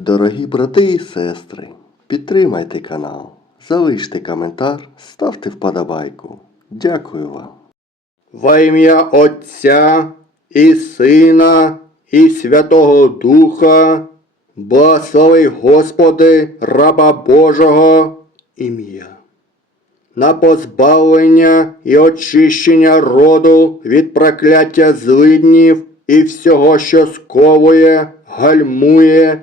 Дорогі брати і сестри, підтримайте канал, залиште коментар, ставте вподобайку. Дякую вам. Во ім'я Отця і Сина, і Святого Духа, благослови Господи, раба Божого ім'я. На позбавлення і очищення роду від прокляття злиднів і всього, що сковує, гальмує,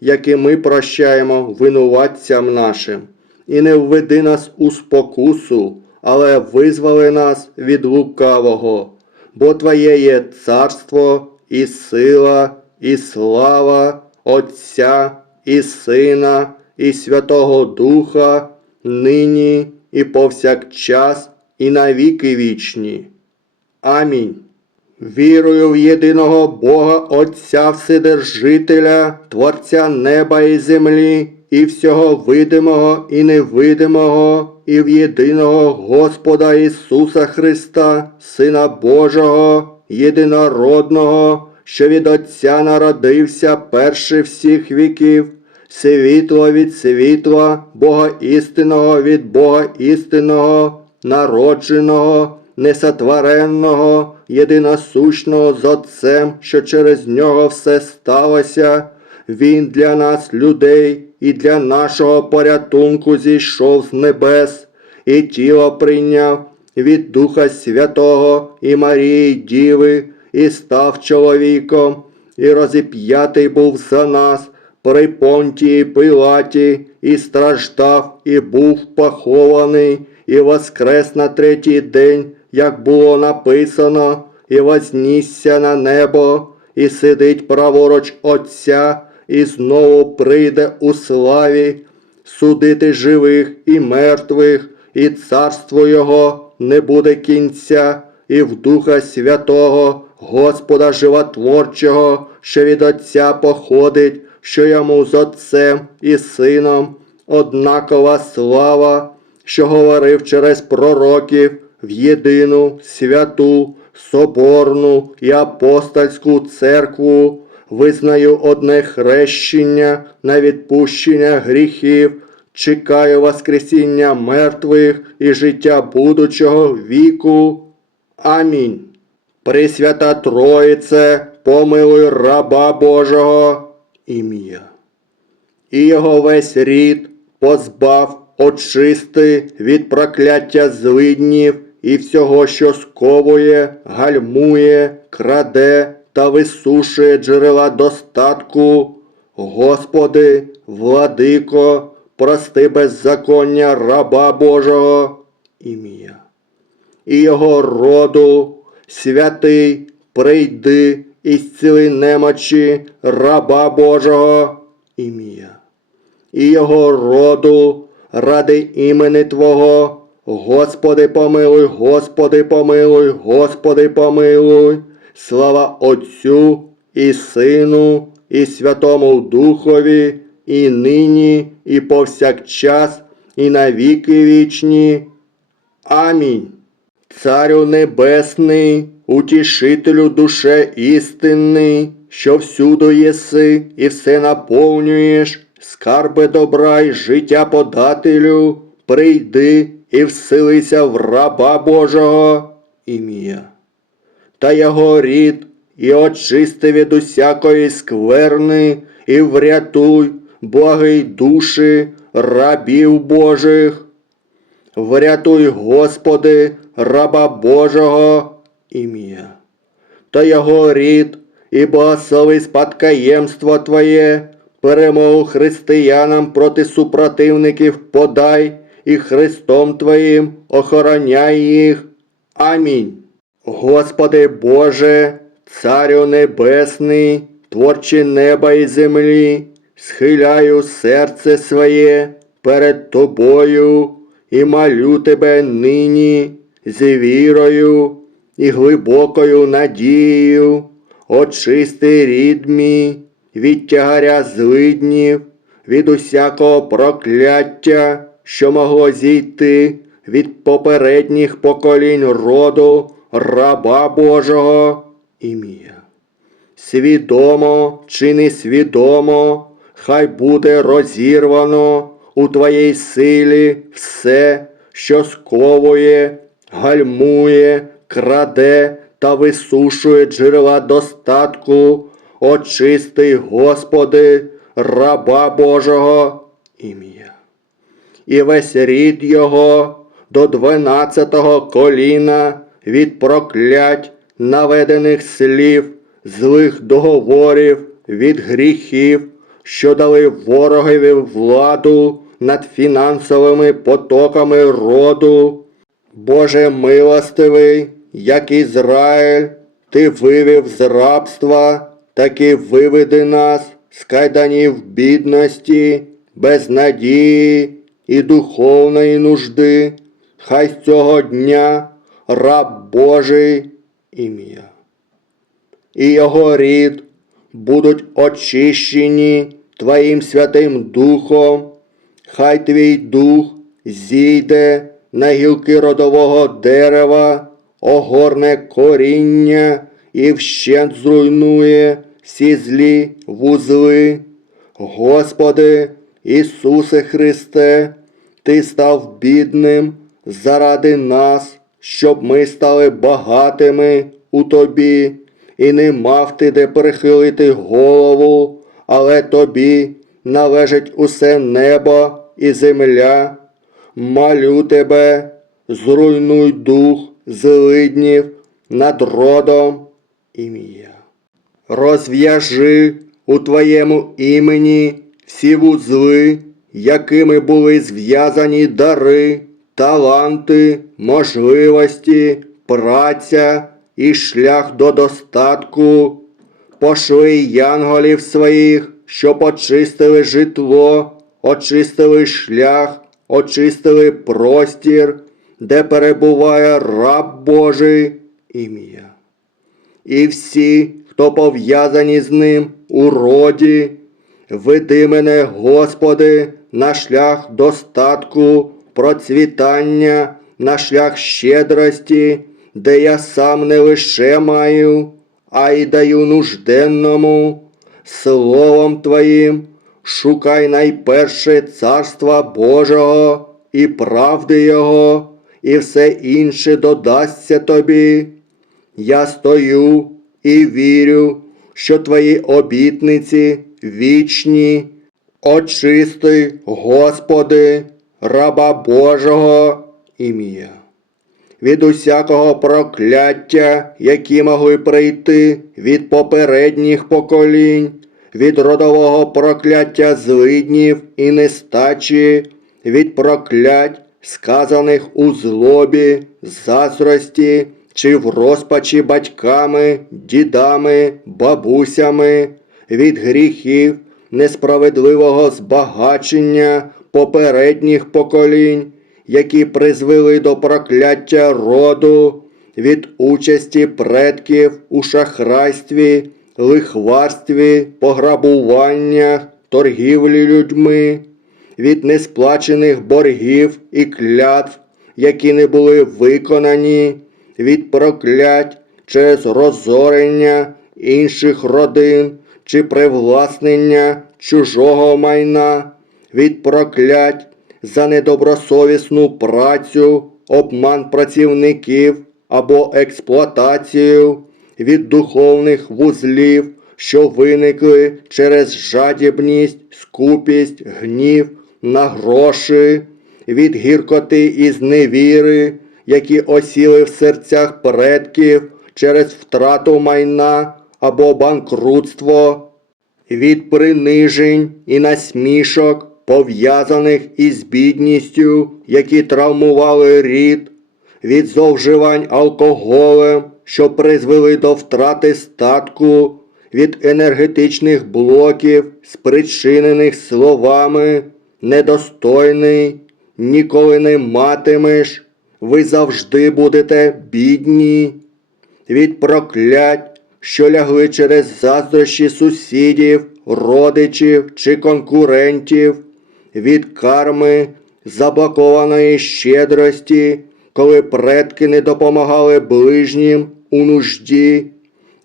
які ми прощаємо винуватцям нашим. І не введи нас у спокусу, але визволи нас від лукавого, бо Твоє є царство і сила, і слава Отця і Сина, і Святого Духа, нині і повсякчас, і на віки вічні. Амінь. Вірую в єдиного Бога Отця Вседержителя, Творця неба і землі, і всього видимого і невидимого, і в єдиного Господа Ісуса Христа, Сина Божого, єдинородного, що від Отця народився перший всіх віків, світло від світла, Бога істинного від Бога істинного, народженого, несотвореного, єдиносущного з Отцем, що через нього все сталося. Він для нас, людей, і для нашого порятунку зійшов з небес, і тіло прийняв від Духа Святого і Марії Діви, і став чоловіком, і розіп'ятий був за нас при Понтії Пилаті, і страждав, і був похований, і воскрес на третій день, як було написано, і вознісся на небо, і сидить праворуч Отця, і знову прийде у славі, судити живих і мертвих, і царство Його не буде кінця, і в Духа Святого, Господа Животворчого, що від Отця походить, що йому з Отцем і Сином однакова слава, що говорив через пророків в єдину святу, соборну і апостольську церкву, визнаю одне хрещення на відпущення гріхів, чекаю Воскресіння мертвих і життя будучого віку. Амінь. Пресвята Троїце, помилуй раба Божого ім'я. І його весь рід позбав, очисти від прокляття злиднів і всього, що сковує, гальмує, краде та висушує джерела достатку. Господи, владико, прости беззаконня раба Божого ім'я і його роду, святий, прийди і зціли немочі раба Божого ім'я, і його роду ради імени Твого, Господи помилуй, Господи помилуй, Господи помилуй, слава Отцю і Сину, і Святому Духові, і нині, і повсякчас, і на віки вічні. Амінь. Царю Небесний, утішителю душе істинний, що всюду єси і все наповнюєш, скарби добра й життя подателю, прийди і вселися в раба Божого ім'я. Та його рід і очисти від усякої скверни, і врятуй, благий душі, рабів Божих. Врятуй, Господи, раба Божого ім'я, та його рід, і благослови спадкоємство Твоє, перемогу християнам проти супротивників подай, і Христом Твоїм охороняй їх. Амінь. Господи Боже, Царю Небесний, творче неба і землі, схиляю серце своє перед тобою і молю тебе нині з вірою і глибокою надією, очисти рід мій від тягаря злиднів, від усякого прокляття, що могло зійти від попередніх поколінь роду раба Божого ім'я. Свідомо чи несвідомо, хай буде розірвано у твоїй силі все, що сковує, гальмує, краде та висушує джерела достатку, очисти, Господи, раба Божого ім'я. І весь рід його до дванадцятого коліна від проклять наведених слів, злих договорів, від гріхів, що дали ворогові владу над фінансовими потоками роду. Боже милостивий, як Ізраїль, ти вивів з рабства, так і виведи нас з кайданів бідності, безнадії і духовної нужди. Хай з цього дня раб Божий ім'я і його рід будуть очищені Твоїм Святим Духом, хай твій дух зійде на гілки родового дерева, огорне коріння і вщент зруйнує всі злі вузли. Господи, Ісусе Христе, Ти став бідним заради нас, щоб ми стали багатими у Тобі, і не мав ти де перехилити голову, але тобі належить усе небо і земля. Молю тебе, зруйнуй дух злиднів над родом ім'я. Розв'яжи у твоєму імені всі вузли, якими були зв'язані дари, таланти, можливості, праця і шлях до достатку. Пошли янголів своїх, щоб очистили житло, очистили шлях, очистили простір, де перебуває раб Божий ім'я. І всі, хто пов'язані з ним у роді, веди мене, Господи, на шлях достатку, процвітання, на шлях щедрості, де я сам не лише маю, а й даю нужденному, словом Твоїм, шукай найперше царства Божого і правди Його, і все інше додасться тобі. Я стою і вірю, що твої обітниці вічні. Очисти, Господи, раба Божого ім'я. Від усякого прокляття, які могли прийти від попередніх поколінь, від родового прокляття злиднів і нестачі, від проклять, сказаних у злобі, заздрості чи в розпачі батьками, дідами, бабусями, від гріхів, несправедливого збагачення попередніх поколінь, які призвели до прокляття роду, від участі предків у шахрайстві, лихварстві, пограбуваннях, торгівлі людьми, від несплачених боргів і клятв, які не були виконані, від проклять через розорення інших родин чи привласнення чужого майна, від проклять за недобросовісну працю, обман працівників або експлуатацію, від духовних вузлів, що виникли через жадібність, скупість, гнів на гроші, від гіркоти і зневіри, які осіли в серцях предків через втрату майна або банкрутство, від принижень і насмішок, пов'язаних із бідністю, які травмували рід, від зловживань алкоголем, що призвели до втрати статку, від енергетичних блоків, спричинених словами, недостойний, ніколи не матимеш, ви завжди будете бідні. Від проклять, що лягли через заздрощі сусідів, родичів чи конкурентів, від карми, заблокованої щедрості, коли предки не допомагали ближнім у нужді,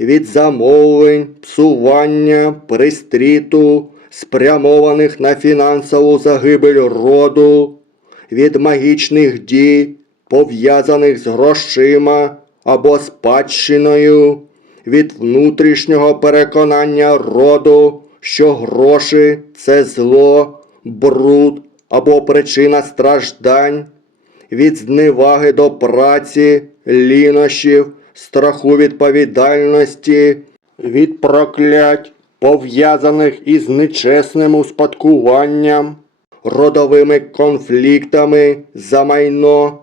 від замовлень, псування, пристріту, спрямованих на фінансову загибель роду, від магічних дій, пов'язаних з грошима або спадщиною, від внутрішнього переконання роду, що гроші це зло, бруд або причина страждань, від зневаги до праці, лінощів, страху відповідальності, від проклять, пов'язаних із нечесним успадкуванням, родовими конфліктами за майно,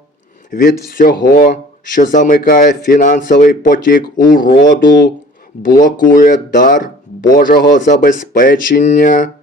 від всього, що замикає фінансовий потік у роду, блокує дар Божого забезпечення,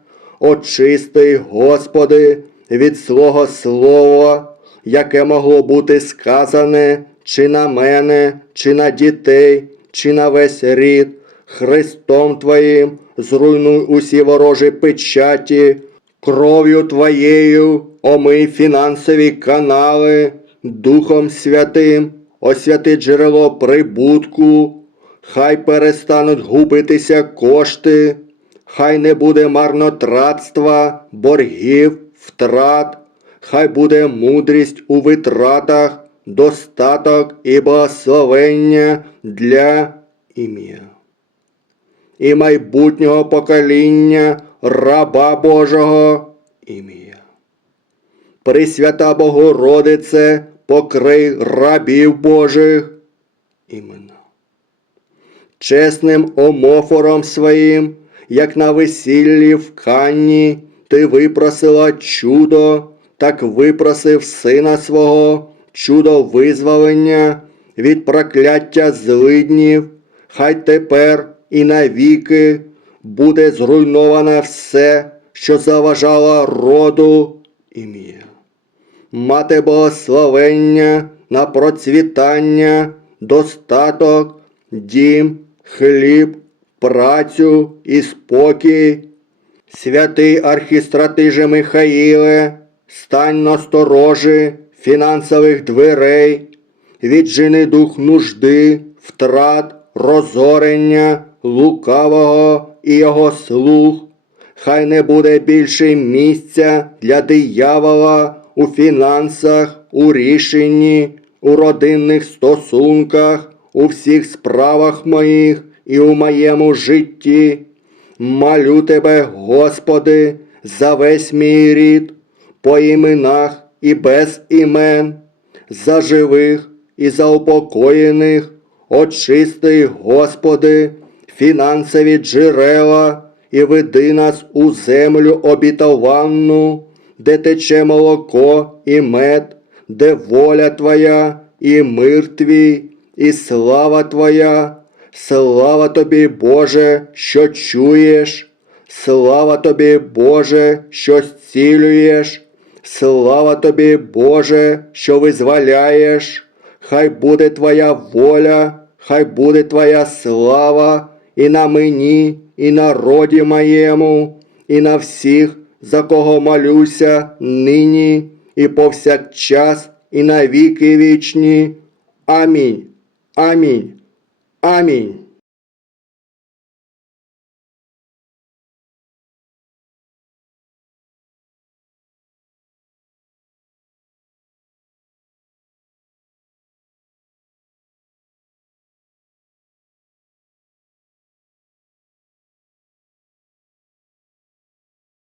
очисти, Господи, від свого слова, яке могло бути сказане чи на мене, чи на дітей, чи на весь рід, Христом Твоїм зруйнуй усі ворожі печаті, кров'ю Твоєю омий фінансові канали, Духом Святим освяти джерело прибутку, хай перестануть губитися кошти, хай не буде марнотратства, боргів, втрат, хай буде мудрість у витратах, достаток і благословення для ім'я і майбутнього покоління раба Божого ім'я. Пресвята Богородице, покрий рабів Божих імена. Чесним омофором своїм, як на весіллі в Канні, ти випросила чудо, так випросив сина свого, чудо визволення від прокляття злиднів, хай тепер і навіки буде зруйноване все, що заважало роду ім'я. Мати благословення на процвітання, достаток, дім, хліб, працю і спокій. Святий архістратиже Михаїле, стань насторожі фінансових дверей, віджини дух нужди, втрат, розорення, лукавого і його слуг. Хай не буде більше місця для диявола у фінансах, у рішенні, у родинних стосунках, у всіх справах моїх і у моєму житті. Молю тебе, Господи, за весь мій рід, по іменах і без імен, за живих і за упокоєних, очисти, Господи, фінансові джерела і веди нас у землю обітованну, де тече молоко і мед, де воля Твоя і мир Твій, і слава Твоя. Слава тобі, Боже, що чуєш, слава тобі, Боже, що зцілюєш, слава тобі, Боже, що визволяєш, хай буде Твоя воля, хай буде Твоя слава і на мені, і на роді моєму, і на всіх, за кого молюся нині, і повсякчас, і навіки вічні. Амінь. Амінь. Амінь.